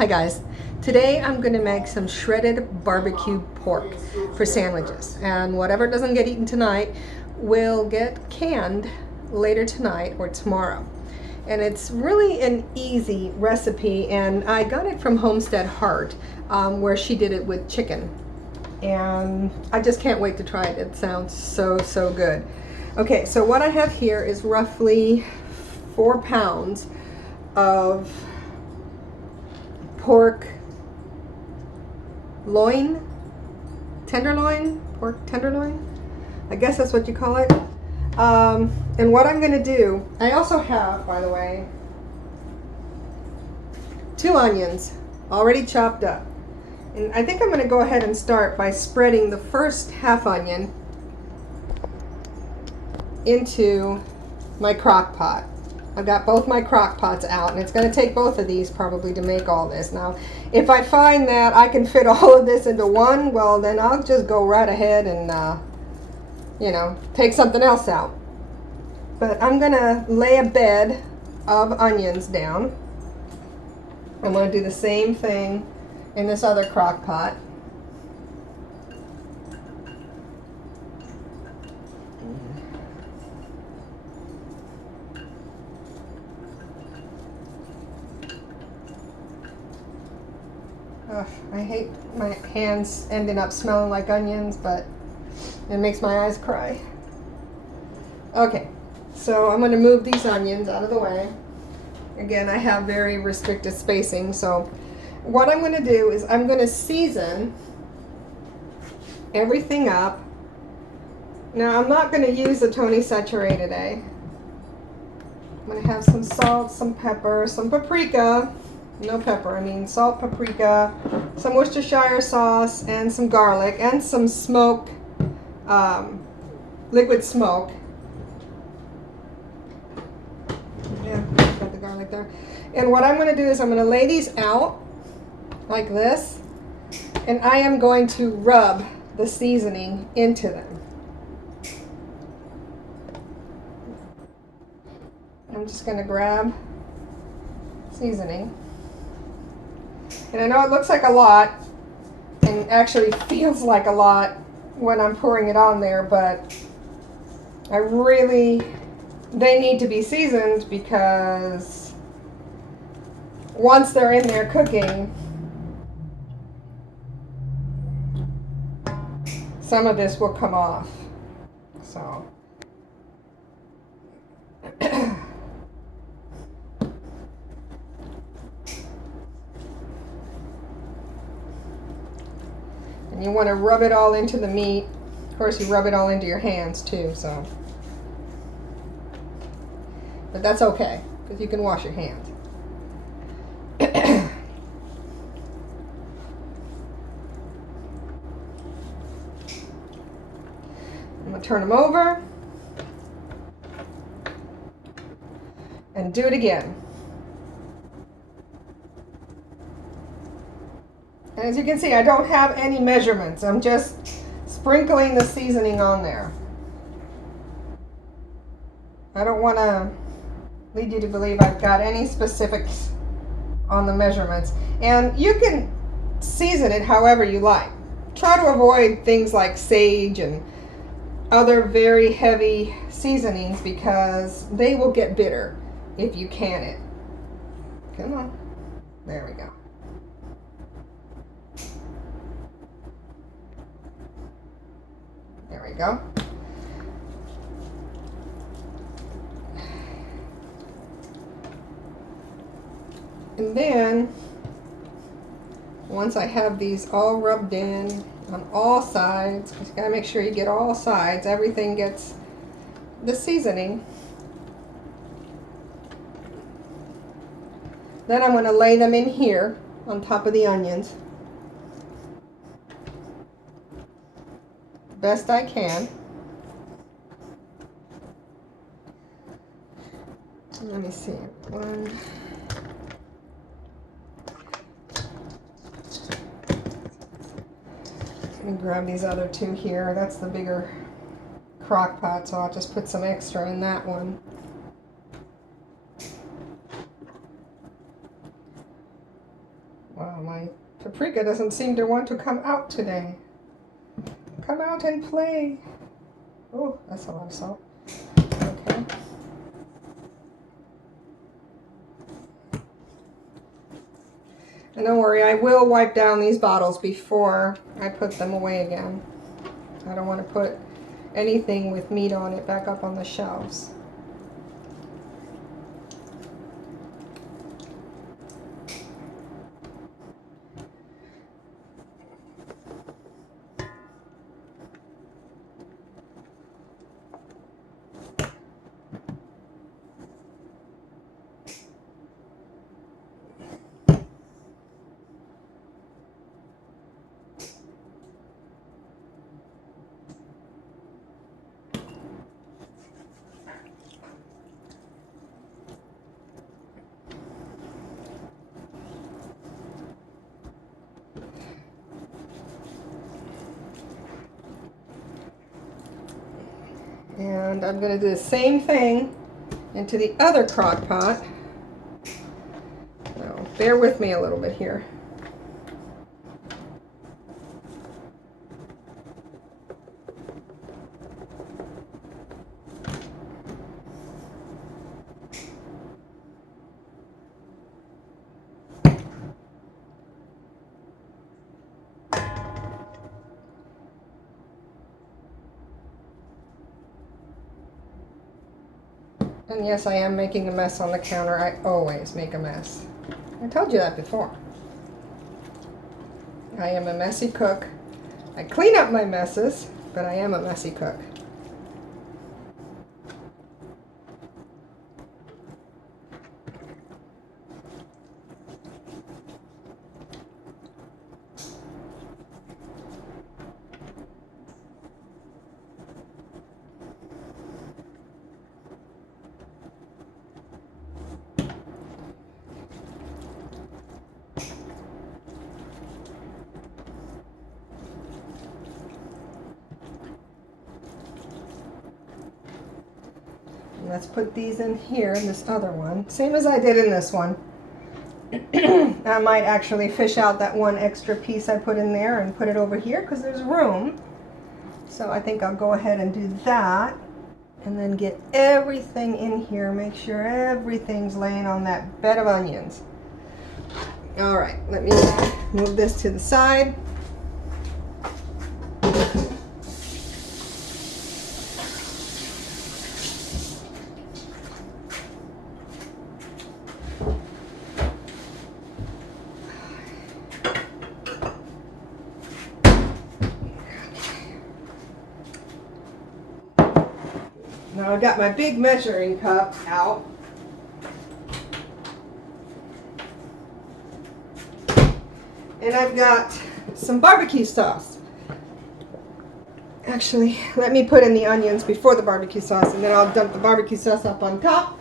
Hi guys, today I'm going to make some shredded barbecue pork for sandwiches, and whatever doesn't get eaten tonight will get canned later tonight or tomorrow. And it's really an easy recipe, and I got it from Homestead Heart, where she did it with chicken, and I just can't wait to try it. It sounds so good. Okay, so what I have here is roughly 4 pounds of pork loin, tenderloin, pork tenderloin, I guess that's what you call it. And what I'm going to do, I also have, by the way, 2 onions already chopped up. And I think I'm going to go ahead and start by spreading the first half onion into my crock pot. I've got both my crock pots out, and it's going to take both of these probably to make all this. Now, if I find that I can fit all of this into one, well, then I'll just go right ahead and, you know, take something else out. But I'm going to lay a bed of onions down. I'm going to do the same thing in this other crock pot. Ugh, I hate my hands ending up smelling like onions, but it makes my eyes cry. Okay, so I'm going to move these onions out of the way. Again, I have very restricted spacing, so what I'm going to do is I'm going to season everything up. Now, I'm not going to use a Tony Chachere today. I'm going to have some salt, some pepper, some paprika. No pepper, I mean salt, paprika, some Worcestershire sauce, and some garlic, and some smoke, liquid smoke. Yeah, got the garlic there. And what I'm going to do is I'm going to lay these out like this, and I am going to rub the seasoning into them. I'm just going to grab seasoning. And I know it looks like a lot, and actually feels like a lot when I'm pouring it on there, but they need to be seasoned, because once they're in there cooking, some of this will come off. So and you want to rub it all into the meat. Of course, you rub it all into your hands too, so. But that's okay, because you can wash your hands. I'm going to turn them over and do it again. And as you can see, I don't have any measurements. I'm just sprinkling the seasoning on there. I don't want to lead you to believe I've got any specifics on the measurements. And you can season it however you like. Try to avoid things like sage and other very heavy seasonings, because they will get bitter if you can it. Come on. There we go. There we go. And then, once I have these all rubbed in on all sides, because you gotta make sure you get all sides, everything gets the seasoning. Then I'm gonna lay them in here on top of the onions, best I can. Let me see. One. Let me grab these other 2 here. That's the bigger crock pot, so I'll just put some extra in that one. Paprika doesn't seem to want to come out today. Come out and play. Oh, that's a lot of salt. Okay. And don't worry, I will wipe down these bottles before I put them away again. I don't want to put anything with meat on it back up on the shelves. And I'm going to do the same thing into the other crock pot. So bear with me a little bit here. And yes, I am making a mess on the counter. I always make a mess. I told you that before. I am a messy cook. I clean up my messes, but I am a messy cook. Let's put these in here in this other one, same as I did in this one. I might actually fish out that one extra piece I put in there and put it over here because there's room. So I think I'll go ahead and do that and then get everything in here, make sure everything's laying on that bed of onions. All right, let me move this to the side. Now I've got my big measuring cup out. And I've got some barbecue sauce. Actually, let me put in the onions before the barbecue sauce, and then I'll dump the barbecue sauce up on top.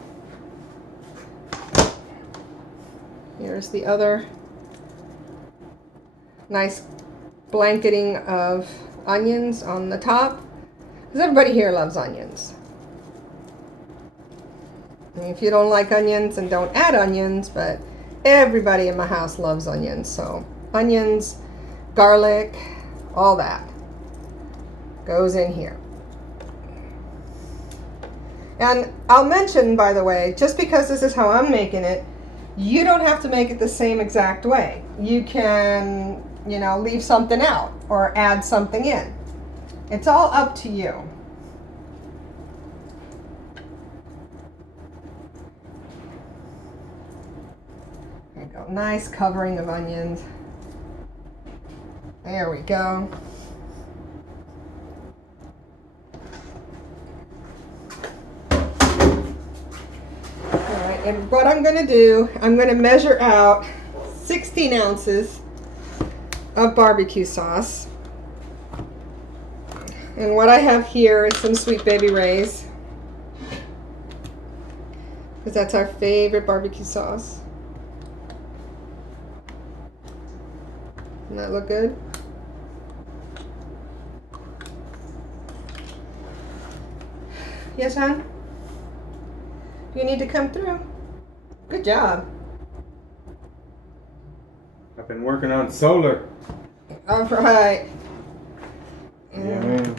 Here's the other nice blanketing of onions on the top, because everybody here loves onions. And if you don't like onions, then don't add onions, but everybody in my house loves onions. So onions, garlic, all that goes in here. And I'll mention, by the way, just because this is how I'm making it, you don't have to make it the same exact way. You can, you know, leave something out or add something in. It's all up to you. There you go. Nice covering of onions. There we go. Alright, and what I'm going to do, I'm going to measure out 16 ounces of barbecue sauce. And what I have here is some Sweet Baby Ray's, because that's our favorite barbecue sauce. Doesn't that look good? Yes, hon? Do you need to come through? Good job. I've been working on solar. All right. Yeah, man.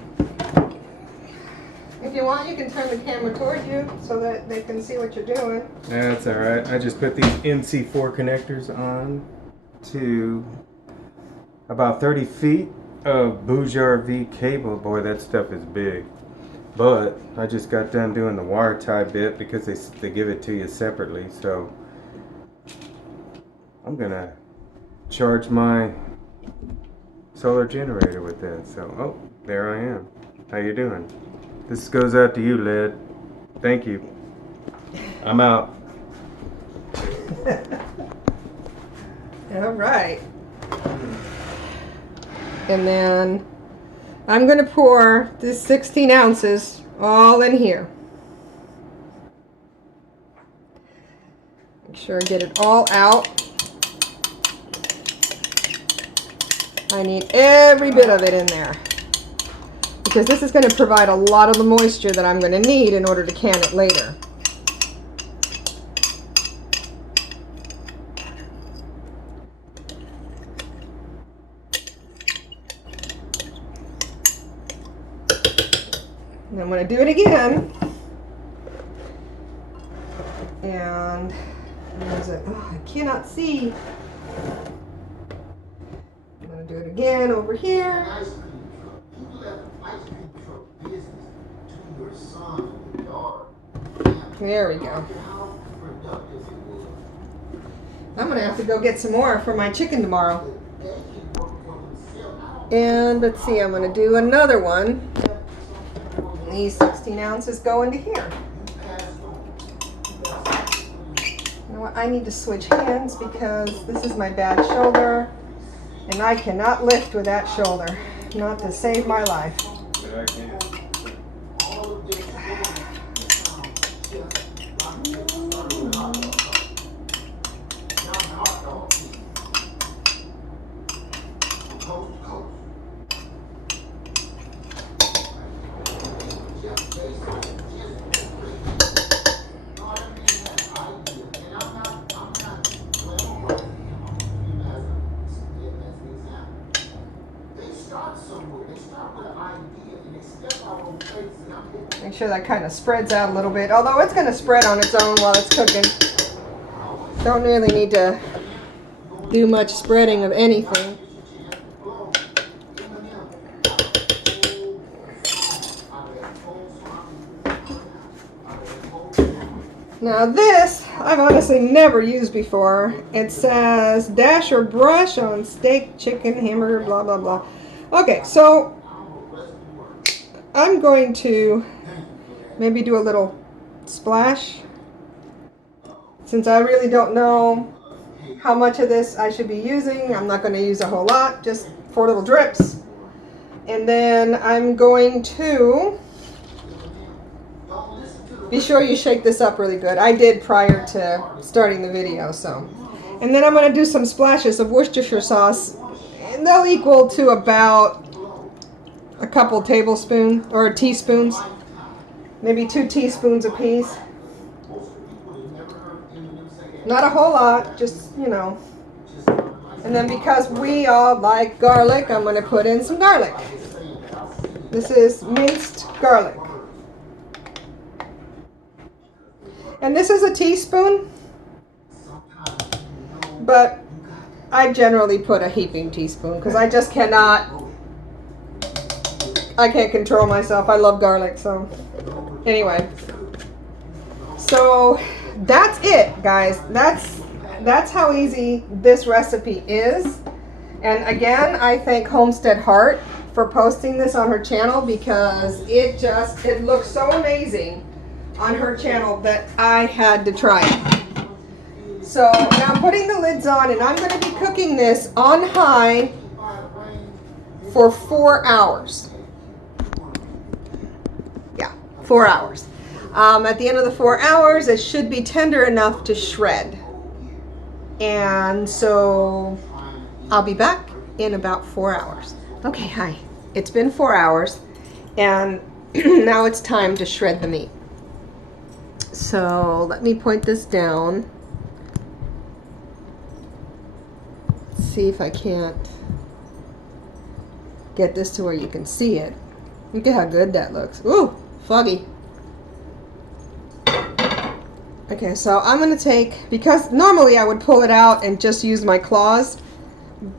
If you want, you can turn the camera toward you so that they can see what you're doing. That's alright. I just put these MC4 connectors on to about 30 feet of Boujar V cable. Boy, that stuff is big. But I just got done doing the wire tie bit because they give it to you separately. So I'm gonna charge my solar generator with that. So, oh, there I am. How you doing? This goes out to you, Led. Thank you. I'm out. All right. And then I'm going to pour this 16 ounces all in here. Make sure I get it all out. I need every bit of it in there, because this is going to provide a lot of the moisture that I'm going to need in order to can it later. And I'm going to do it again. And where is it? Oh, I cannot see. I'm going to do it again over here. There we go. I'm going to have to go get some more for my chicken tomorrow. And let's see, I'm going to do another one. These 16 ounces go into here. You know what? I need to switch hands because this is my bad shoulder. And I cannot lift with that shoulder. Not to save my life. Yeah, I can. Make sure that kind of spreads out a little bit, although it's going to spread on its own while it's cooking. Don't really need to do much spreading of anything. Now this, I've honestly never used before. It says dash or brush on steak, chicken, hamburger, blah, blah, blah. Okay, so I'm going to maybe do a little splash. Since I really don't know how much of this I should be using, I'm not going to use a whole lot, just 4 little drips. And then I'm going to be sure you shake this up really good. I did prior to starting the video, so. And then I'm going to do some splashes of Worcestershire sauce, and they'll equal to about a couple tablespoons or teaspoons, maybe 2 teaspoons apiece. Not a whole lot, just, you know. And then because we all like garlic, I'm going to put in some garlic. This is minced garlic. And this is a teaspoon, but I generally put a heaping teaspoon because I just cannot, I can't control myself. I love garlic, so anyway. So that's it, guys. That's how easy this recipe is. And again, I thank Homestead Heart for posting this on her channel because it looks so amazing on her channel that I had to try it. So now I'm putting the lids on and I'm going to be cooking this on high for 4 hours. Yeah, 4 hours. At the end of the 4 hours, it should be tender enough to shred. And so I'll be back in about 4 hours. Okay, hi. It's been 4 hours and now it's time to shred the meat. So let me point this down. Let's see if I can't get this to where you can see it. Look at how good that looks. Ooh, foggy. Okay, so I'm going to take, because normally I would pull it out and just use my claws,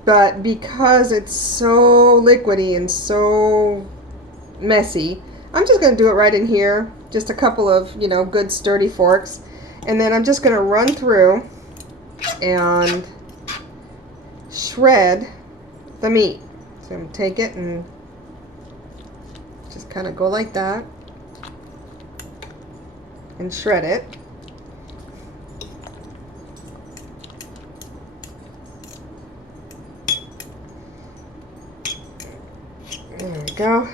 but because it's so liquidy and so messy, I'm just going to do it right in here. Just a couple of, you know, good sturdy forks. And then I'm just going to run through and shred the meat. So I'm going to take it and just kind of go like that and shred it. There we go.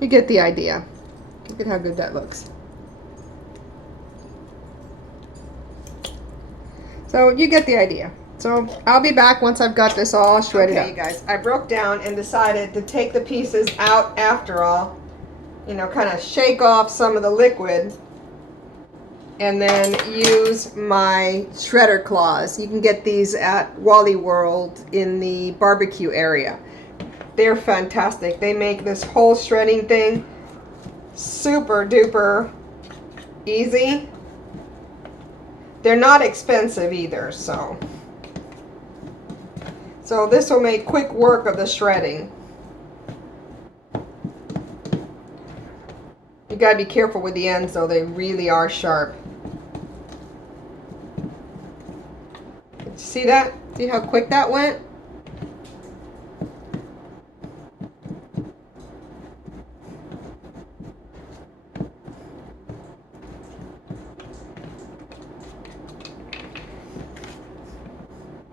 You get the idea. Look at how good that looks. So you get the idea. So I'll be back once I've got this all shredded up. Okay, you guys, I broke down and decided to take the pieces out after all. You know, kind of shake off some of the liquid and then use my shredder claws. You can get these at Wally World in the barbecue area. They're fantastic. They make this whole shredding thing super duper easy. They're not expensive either, so this will make quick work of the shredding. You gotta be careful with the ends though, they really are sharp. Did you see that? See how quick that went?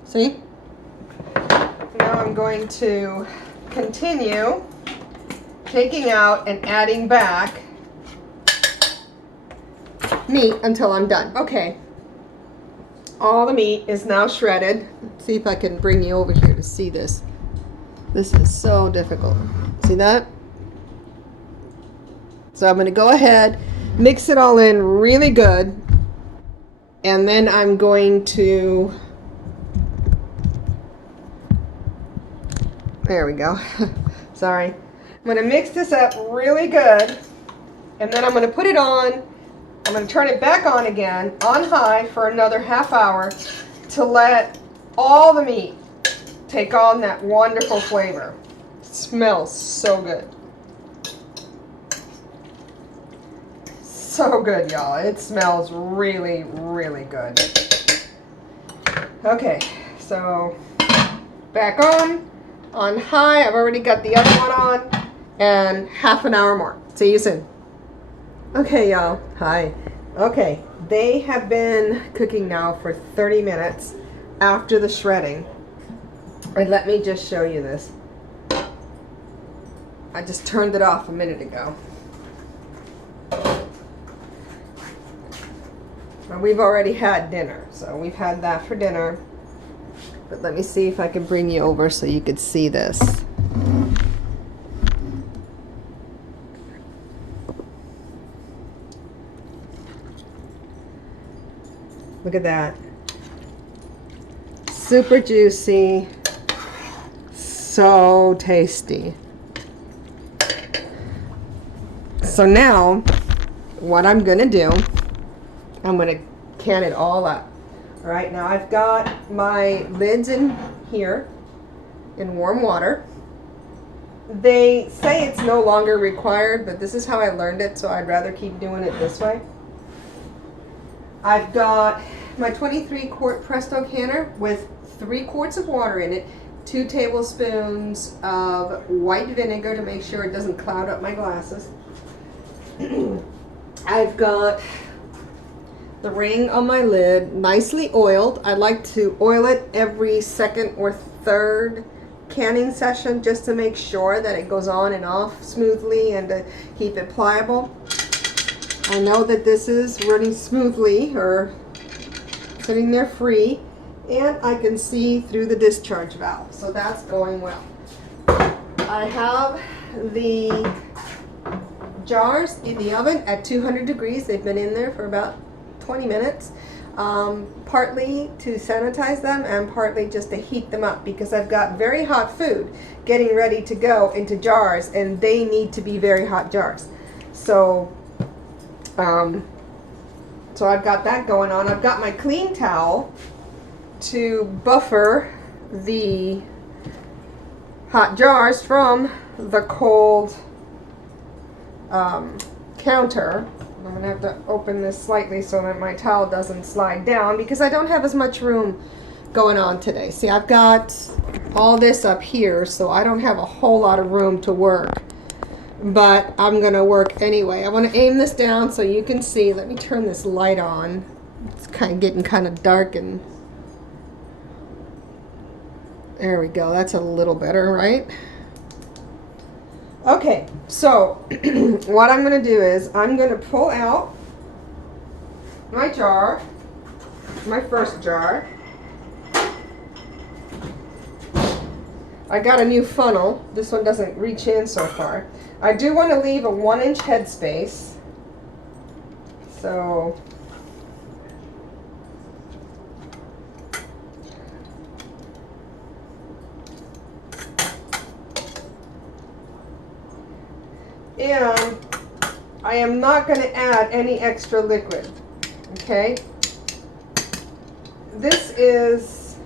See? Now I'm going to continue taking out and adding back meat until I'm done. Okay. All the meat is now shredded. Let's see if I can bring you over here to see this. This is so difficult. See that? So I'm going to go ahead, mix it all in really good, and then I'm going to... There we go. Sorry. I'm going to mix this up really good, and then I'm going to put it on. I'm going to turn it back on again, on high, for another half hour to let all the meat take on that wonderful flavor. It smells so good. So good, y'all. It smells really, really good. Okay, so back on high. I've already got the other one on, and half an hour more. See you soon. Okay, y'all. Hi. Okay, they have been cooking now for 30 minutes after the shredding. And let me just show you this. I just turned it off a minute ago. And we've already had dinner, so we've had that for dinner. But let me see if I can bring you over so you could see this. Look at that. Super juicy. So tasty. So now, what I'm gonna do, I'm gonna can it all up. All right, now I've got my lids in here in warm water. They say it's no longer required, but this is how I learned it, so I'd rather keep doing it this way. I've got my 23-quart Presto canner with 3 quarts of water in it, 2 tablespoons of white vinegar to make sure it doesn't cloud up my glasses. I've got the ring on my lid, nicely oiled. I like to oil it every second or third canning session just to make sure that it goes on and off smoothly and to keep it pliable. I know that this is running smoothly or sitting there free, and I can see through the discharge valve, so that's going well. I have the jars in the oven at 200 degrees. They've been in there for about 20 minutes. Partly to sanitize them and partly just to heat them up because I've got very hot food getting ready to go into jars and they need to be very hot jars. So, so I've got that going on. I've got my clean towel to buffer the hot jars from the cold counter. I'm going to have to open this slightly so that my towel doesn't slide down because I don't have as much room going on today. See, I've got all this up here, so I don't have a whole lot of room to work. But I'm going to work anyway. I want to aim this down so you can see. Let me turn this light on. It's getting kind of dark and there we go. That's a little better, right? Okay, so what I'm going to do is I'm going to pull out my jar, my first jar. I got a new funnel. This one doesn't reach in so far. I do want to leave a 1-inch headspace. So and I am not going to add any extra liquid. Okay? This is,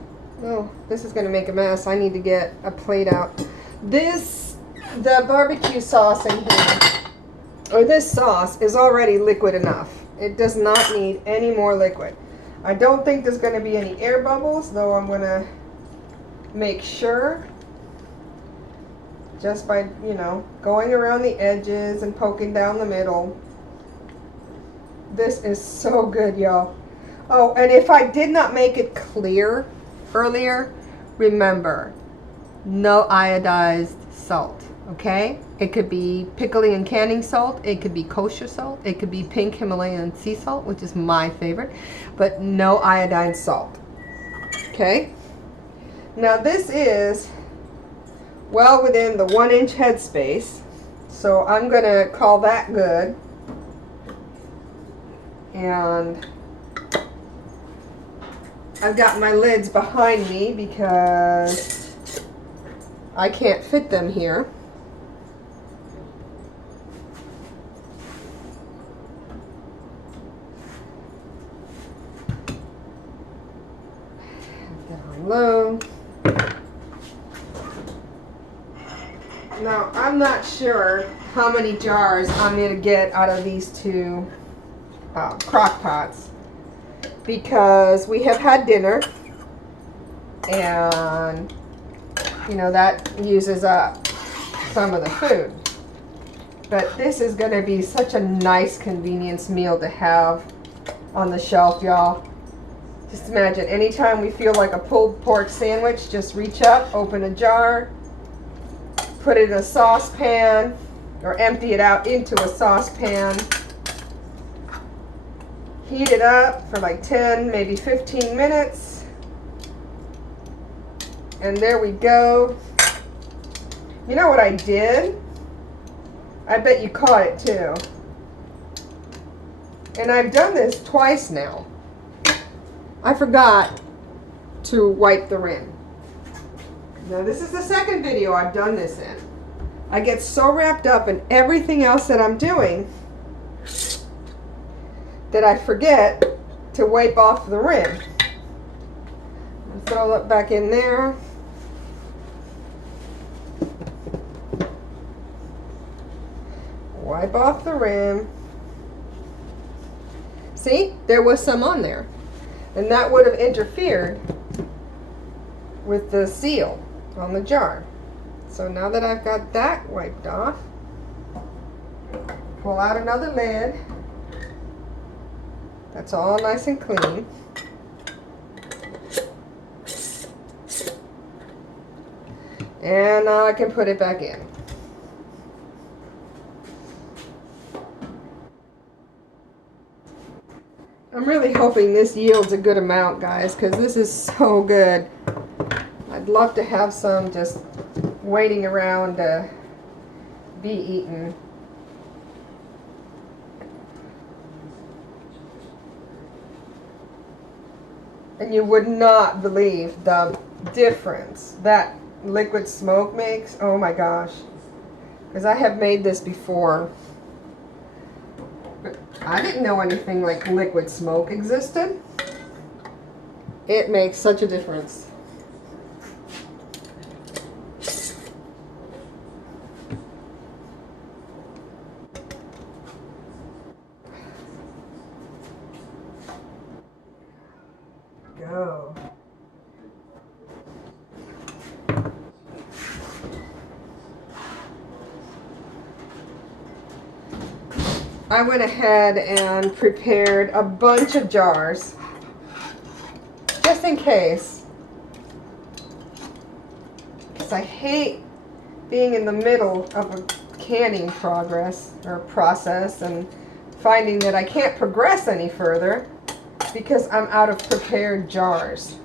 oh, this is going to make a mess. I need to get a plate out. The barbecue sauce in here, or this sauce, is already liquid enough. It does not need any more liquid. I don't think there's going to be any air bubbles, though I'm going to make sure. Just by, you know, going around the edges and poking down the middle. This is so good, y'all. Oh, and if I did not make it clear earlier, remember, no iodized salt, okay? It could be pickling and canning salt. It could be kosher salt. It could be pink Himalayan sea salt, which is my favorite, but no iodine salt, okay? Now this is well within the 1-inch headspace, so I'm gonna call that good. And I've got my lids behind me because I can't fit them here. Get on low. Now, I'm not sure how many jars I'm going to get out of these two crock pots because we have had dinner and, you know, that uses up some of the food. But this is going to be such a nice convenience meal to have on the shelf, y'all. Just imagine, anytime we feel like a pulled pork sandwich, just reach up, open a jar, put it in a saucepan or empty it out into a saucepan. Heat it up for like 10, maybe 15 minutes. And there we go. You know what I did? I bet you caught it too. And I've done this twice now. I forgot to wipe the rim. Now this is the second video I've done this in. I get so wrapped up in everything else that I'm doing that I forget to wipe off the rim. I'll throw it back in there. Wipe off the rim. See, there was some on there. And that would have interfered with the seal on the jar. So now that I've got that wiped off, pull out another lid. That's all nice and clean. And now I can put it back in. I'm really hoping this yields a good amount, guys, because this is so good. I'd love to have some just waiting around to be eaten. And you would not believe the difference that liquid smoke makes. Oh my gosh. Because I have made this before. But I didn't know anything like liquid smoke existed. It makes such a difference. Go. I went ahead and prepared a bunch of jars just in case, because I hate being in the middle of a canning process and finding that I can't progress any further because I'm out of prepared jars.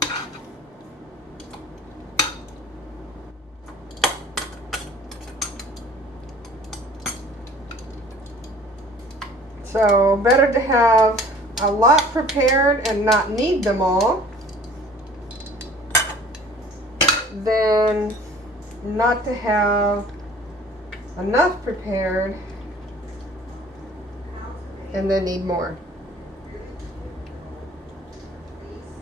So better to have a lot prepared and not need them all than not to have enough prepared and then need more.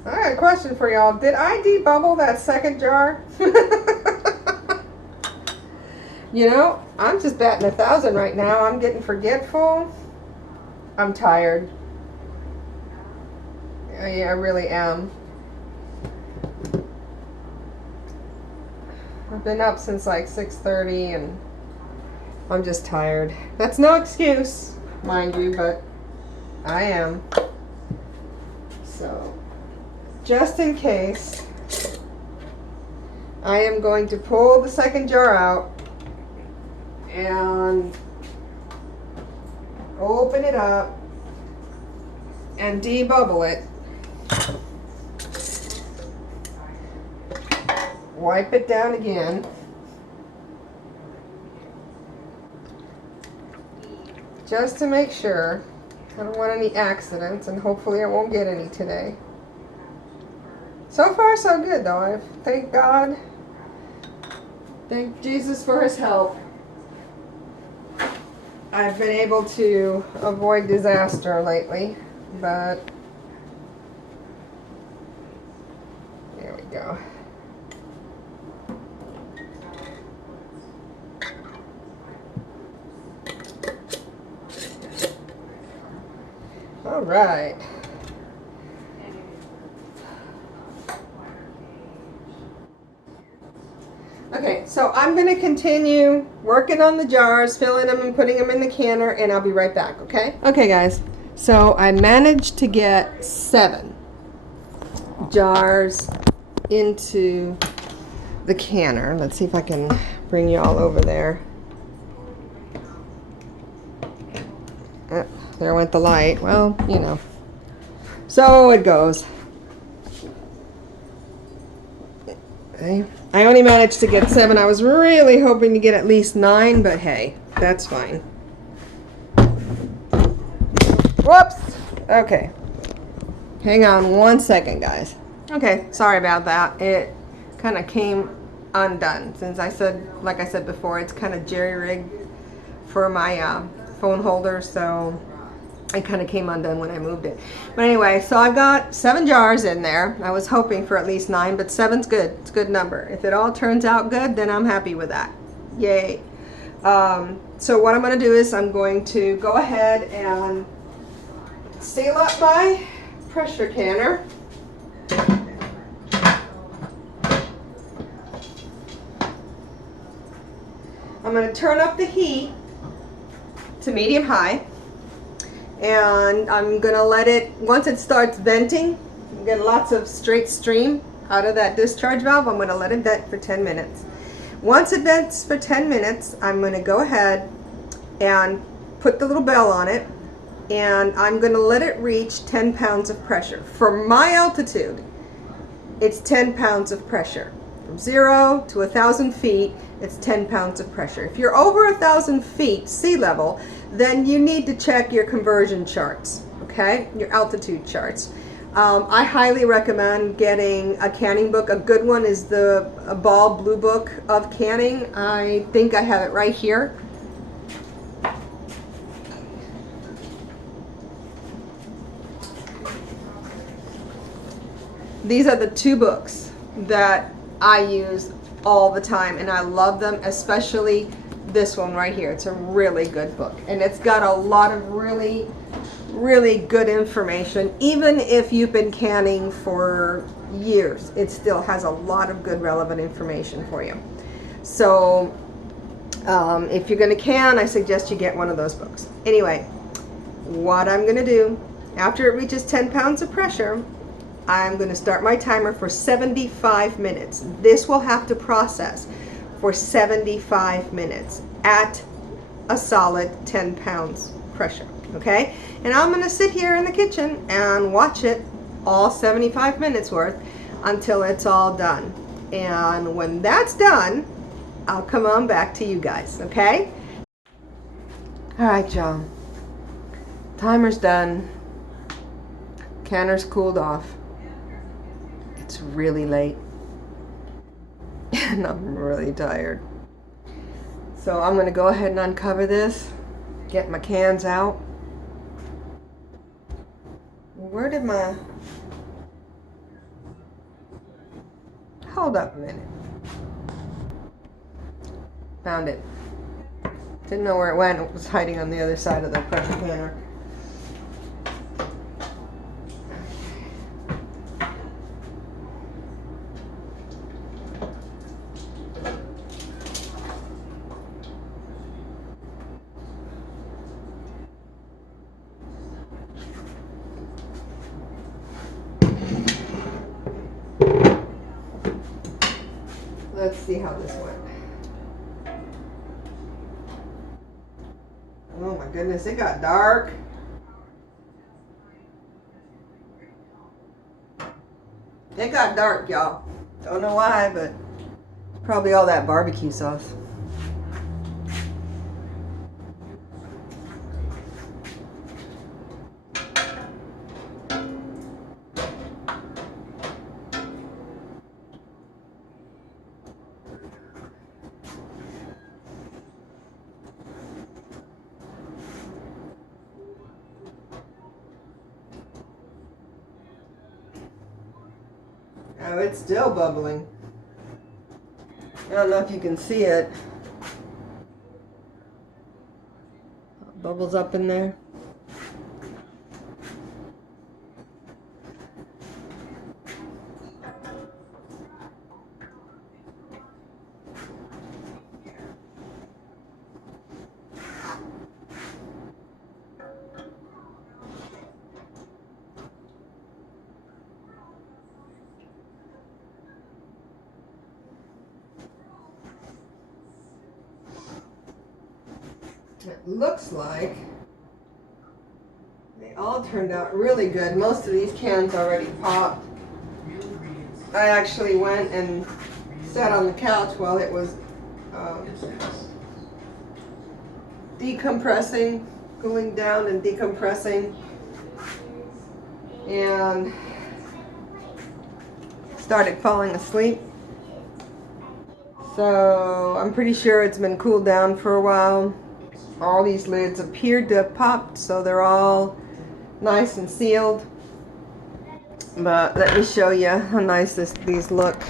I got a question for y'all. Did I debubble that second jar? You know, I'm just batting 1,000 right now. I'm getting forgetful. I'm tired. Yeah, I really am. I've been up since like 6:30 and I'm just tired. That's no excuse, mind you, but I am. So, just in case, I am going to pull the second jar out and open it up and debubble it. Wipe it down again. Just to make sure. I don't want any accidents, and hopefully I won't get any today. So far so good though. I thank God. Thank Jesus for his help. I've been able to avoid disaster lately, but there we go. All right. Okay, so I'm going to continue working on the jars, filling them and putting them in the canner, and I'll be right back, okay? Okay, guys, so I managed to get 7 jars into the canner. Let's see if I can bring you all over there. There went the light. Well, you know. So it goes. Okay. I only managed to get 7. I was really hoping to get at least 9, but hey, that's fine. Whoops! Okay. Hang on 1 second, guys. Okay, sorry about that. It kind of came undone. Since I said, like I said before, it's kind of jerry-rigged for my phone holder, so it kind of came undone when I moved it. But anyway, so I've got 7 jars in there. I was hoping for at least 9, but 7's good. It's a good number. If it all turns out good, then I'm happy with that. Yay. So what I'm going to do is I'm going to go ahead and seal up my pressure canner. I'm going to turn up the heat to medium high. And I'm going to let it, once it starts venting, get lots of straight stream out of that discharge valve, I'm going to let it vent for 10 minutes. Once it vents for 10 minutes, I'm going to go ahead and put the little bell on it, and I'm going to let it reach 10 pounds of pressure. For my altitude, it's 10 pounds of pressure. From 0 to 1,000 feet, it's 10 pounds of pressure. If you're over 1,000 feet sea level, then you need to check your conversion charts, okay? Your altitude charts. I highly recommend getting a canning book. A good one is the Ball Blue Book of Canning. I think I have it right here. These are the two books that I use all the time, and I love them, especially this one right here. It's a really good book, and it's got a lot of really good information. Even if you've been canning for years, it still has a lot of good relevant information for you. So if you're going to can, I suggest you get one of those books. Anyway, what I'm going to do after it reaches 10 pounds of pressure, I'm going to start my timer for 75 minutes. This will have to process for 75 minutes at a solid 10 pounds pressure, okay? And I'm going to sit here in the kitchen and watch it all 75 minutes worth until it's all done. And when that's done, I'll come on back to you guys, okay? All right, y'all. Timer's done. Canner's cooled off. It's really late and I'm really tired. So I'm going to go ahead and uncover this, get my cans out. Where did my... Hold up a minute. Found it. Didn't know where it went. It was hiding on the other side of the pressure canner. Let's see how this went. Oh my goodness, it got dark. It got dark, y'all. Don't know why, but probably all that barbecue sauce. Oh, it's still bubbling. I don't know if you can see it. Bubbles up in there. It looks like they all turned out really good. Most of these cans already popped. I actually went and sat on the couch while it was decompressing, cooling down and decompressing, and started falling asleep. So I'm pretty sure it's been cooled down for a while. All these lids appeared to have popped, so they're all nice and sealed. But let me show you how nice these look.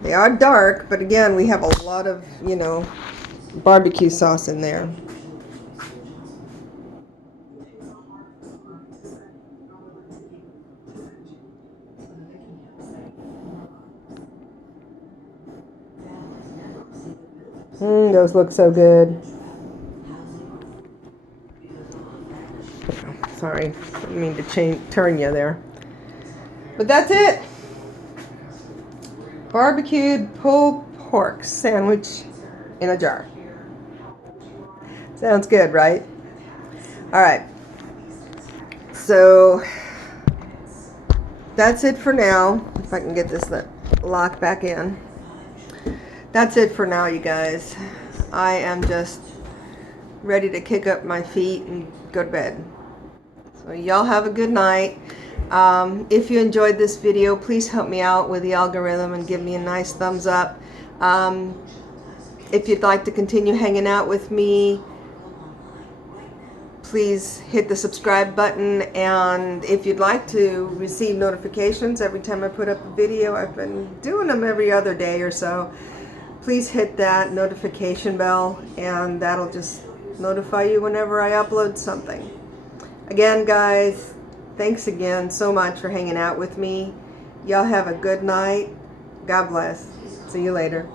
They are dark, but again, we have a lot of, you know, barbecue sauce in there. Those look so good. Sorry, didn't mean to turn you there. But that's it. Barbecued pulled pork sandwich in a jar. Sounds good, right? All right. So that's it for now. If I can get this lock back in. That's it for now, you guys. I am just ready to kick up my feet and go to bed. So y'all have a good night. If you enjoyed this video, please help me out with the algorithm and give me a nice thumbs up. If you'd like to continue hanging out with me, please hit the subscribe button, and if you'd like to receive notifications every time I put up a video, I've been doing them every other day or so, please hit that notification bell and that'll just notify you whenever I upload something. Again, guys, thanks again so much for hanging out with me. Y'all have a good night. God bless. See you later.